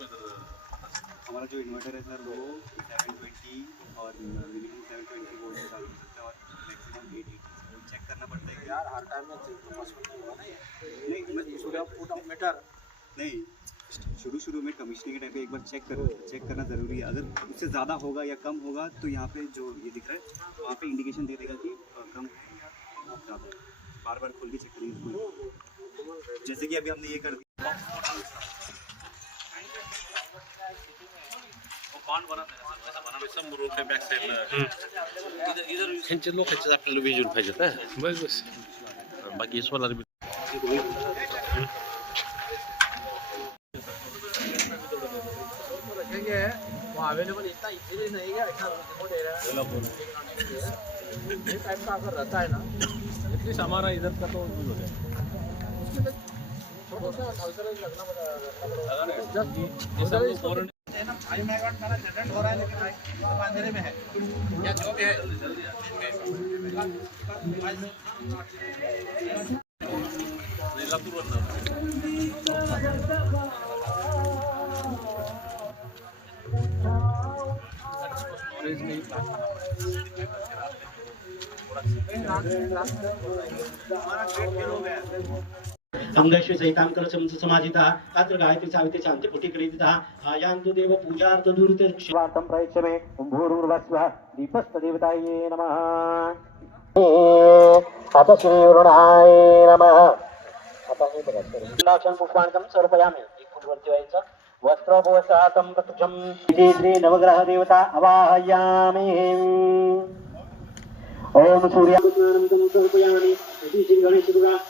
हमारा जो इन्वर्टर है सर वो सेवन ट्वेंटी और मिनिमम सेवन ट्वेंटी वोल्ट से चालू हो सकता है और मैक्सिमम एट एटी चेक करना पड़ता है कि यार हर टाइम में तो नहीं पूरा मीटर नहीं। शुरू शुरू में कमीशनिंग के टाइम पे एक बार चेक कर चेक करना ज़रूरी है। अगर उससे ज़्यादा होगा या कम होगा तो यहाँ पे जो ये दिख रहा है वहाँ पे इंडिकेशन दे देगा कि कम है ज़्यादा है बार बार खोल के चेक करेंगे। जैसे कि अभी हमने ये कर दिया। ह्यांचे लोकांचे आपल्याला विजून पाहिजेत ना बस बस। बाकी सोलार रखेंगे। अवेलेबल इतना इजीली नहीं है इतना रिमोट एरिया ये टाइप का अगर रहता है ना एटलीस्ट हमारा इधर का तो उसके लिए थोड़ा सा अल्टरेट लगना पड़ेगा जस्ट फाइव मेगावाट मेरा जनरेट हो रहा है लेकिन अब अंधेरे में है। या जो भी है अंगश्व सहितांकर समाजिता अत्र गायत्री सावित्री शांती पुटी क्रीडिता आयान्तु देव पूजार्थ दुरित शिवार्थं प्रयच्छ मे भूर्भुवस्व दीपस्त देवताये नमः। अथ श्री वरुणाय नमः। आता हे बघा लाक्षण पुष्पाणकं समर्पयामि। एक फुलवरती व्हायचं वस्त्रोपवस्त्रातं प्रत्यक्षं श्री श्री नवग्रह देवता अवाहयामि ओम सूर्यास्नानं समर्पयामि। इति श्री नवग्रहादि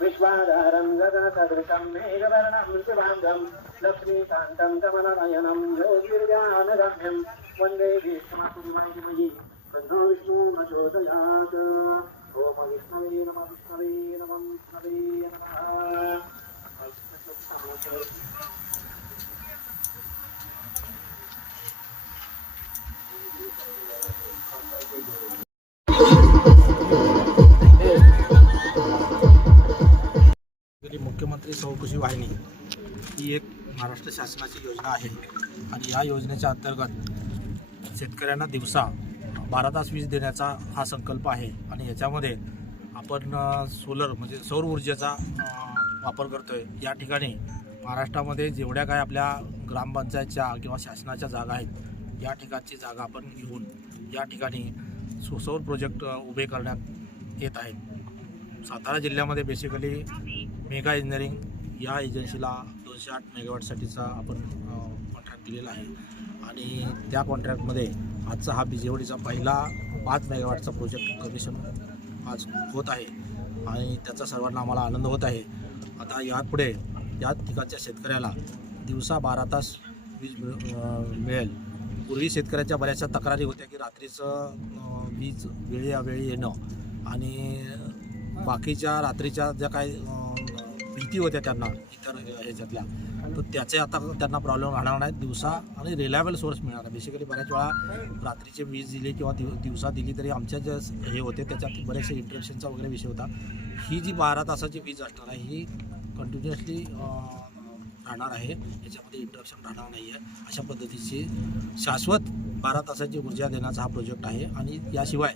विश्वाधारं गगनसदृशं मेघवर्णं शिवाङ्गं लक्ष्मीकान्तं कमलनयनं योगिर्जानगम्यं वन्दे विष्णुमहि तन्नो विष्णु न चोदयात् ॐ विष्णवे नमः विष्णवे नमः विष्णवे नमः चौकशी सौकृषी वाहिनी ही एक महाराष्ट्र शासनाची योजना आहे. आणि या योजनेच्या अंतर्गत शेतकऱ्यांना दिवसा बारा तास वीज देण्याचा हा संकल्प आहे. आणि याच्यामध्ये आपण सोलर म्हणजे सौर ऊर्जेचा वापर करतो आहे या ठिकाणी महाराष्ट्रामध्ये जेवढ्या काय आपल्या ग्रामपंचायतच्या किंवा शासनाच्या जागा आहेत या ठिकाणची जागा आपण घेऊन या ठिकाणी सो सौर प्रोजेक्ट उभे करण्यात येत आहेत. सातारा जिल्ह्यामध्ये बेसिकली मेगा इंजिनिअरिंग या एजन्सीला दोनशे आठ मेगावॅटसाठीचा आपण कॉन्ट्रॅक्ट दिलेला आहे. आणि त्या कॉन्ट्रॅक्टमध्ये आजचा हा बिजेवडीचा पहिला पाच मेगावॅटचा प्रोजेक्ट कमिशन आज होत आहे. आणि त्याचा सर्वांना आम्हाला आनंद होत आहे. आता यापुढे या ठिकाणच्या शेतकऱ्याला दिवसा बारा तास वीज मिळ मिळेल. पूर्वी शेतकऱ्याच्या बऱ्याचशा तक्रारी होत्या की रात्रीचं वीज वेळी अवेळी येणं. आणि बाकीच्या रात्रीच्या ज्या काही भीती होत्या त्यांना इतर ह्याच्यातल्या. तर त्याचे आता त्यांना प्रॉब्लेम राहणार नाहीत. दिवसा आणि रिलायबल सोर्स मिळणार आहे. बेसिकली बऱ्याच वेळा रात्रीची वीज दिली किंवा दिव दिवसा दिली तरी आमच्या ज्या हे होते त्याच्यात बरेचसे इंटरप्शनचा वगैरे विषय होता. ही जी बारा तासाची वीज असणार आहे ही कंटिन्युअसली राहणार आहे. याच्यामध्ये इंटरप्शन राहणार नाही आहे अशा पद्धतीची शाश्वत बारा तासाची ऊर्जा देण्याचा हा प्रोजेक्ट आहे. आणि याशिवाय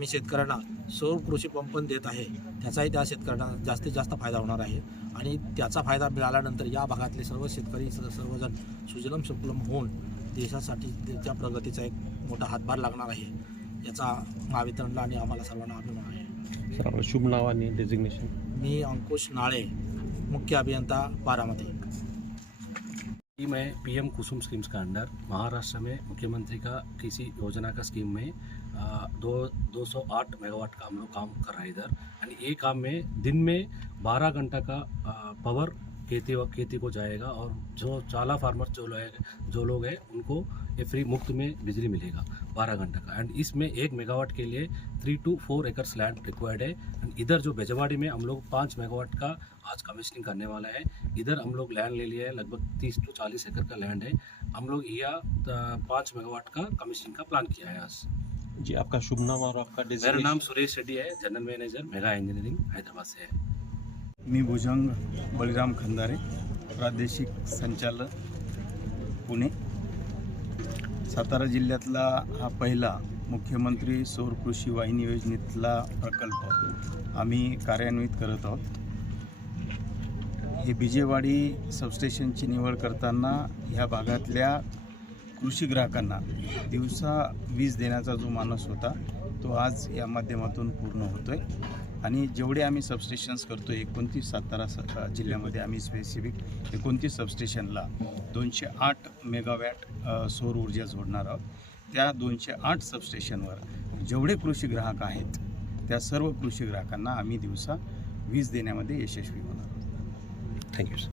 आम्ही शेतकऱ्यांना सौर कृषी पंप पण देत आहे. त्याचाही त्या शेतकऱ्यांना जास्तीत जास्त फायदा होणार आहे. आणि त्याचा फायदा मिळाल्यानंतर या भागातले सर्व शेतकरी सर्वजण सुजलम सुफलम होऊन देशासाठी त्याच्या प्रगतीचा एक मोठा हातभार लागणार आहे. याचा महावितरणला आणि आम्हाला सर्वांना अभिमान आहे. सर आपलं शुभ नाव आणि डेझिग्नेशन मी अंकुश नाळे मुख्य अभियंता बारामती. मैं पीएम कुसुम स्कीम्स का अंडर. महाराष्ट्र में मुख्यमंत्री का किसी योजना का स्कीम में दो दो सौ आठ मेगावाट का हम लोग काम कर रहे हैं इधर। एंड ये काम में, दिन में बारह घंटा का पावर खेती खेती को जाएगा और जो चाला फार्मर जो लोग जो लोग हैं, उनको ये फ्री मुफ़्त में बिजली मिलेगा बारह घंटा का। एंड इसमें एक मेगावाट के लिए three two four acres land required है। एंड इधर जो बेजवाड़ी में हम लोग पाँच मेगावाट का आज कमिश्निंग करने वाला है, इधर हम लोग लैंड ले लिया है, लगभग तीस टू चालीस एकड़ का लैंड है। हम लोग यह पाँच मेगावाट का कमिश्निंग का प्लान किया है आज। जी आपका शुभ नाम और आपका मेरा नाम सुरेश रेड्डी है general manager Mega Engineering Hyderabad से है। मी भुजंग बळीराम खंदारे प्रादेशिक संचालक पुणे. सातारा जिल्ह्यातला हा पहिला मुख्यमंत्री सौर कृषी वाहिनी योजनेतला प्रकल्प आम्ही कार्यान्वित करत आहोत. हे बिजेवाडी सबस्टेशनची निवड करताना ह्या भागातल्या कृषी ग्राहकांना दिवसा वीज देण्याचा जो मानस होता तो आज या माध्यमातून पूर्ण होतोय. आणि जेवढे आम्ही सबस्टेशन्स करतो एकोणतीस सातारा स जिल्ह्यामध्ये आम्ही स्पेसिफिक एकोणतीस सबस्टेशनला दोनशे आठ मेगावॅट सौर ऊर्जा जोडणार आहोत. त्या दोनशे आठ सबस्टेशनवर जेवढे कृषी ग्राहक आहेत त्या सर्व कृषी ग्राहकांना आम्ही दिवसा वीज देण्यामध्ये यशस्वी होणार आहोत. Thank you sir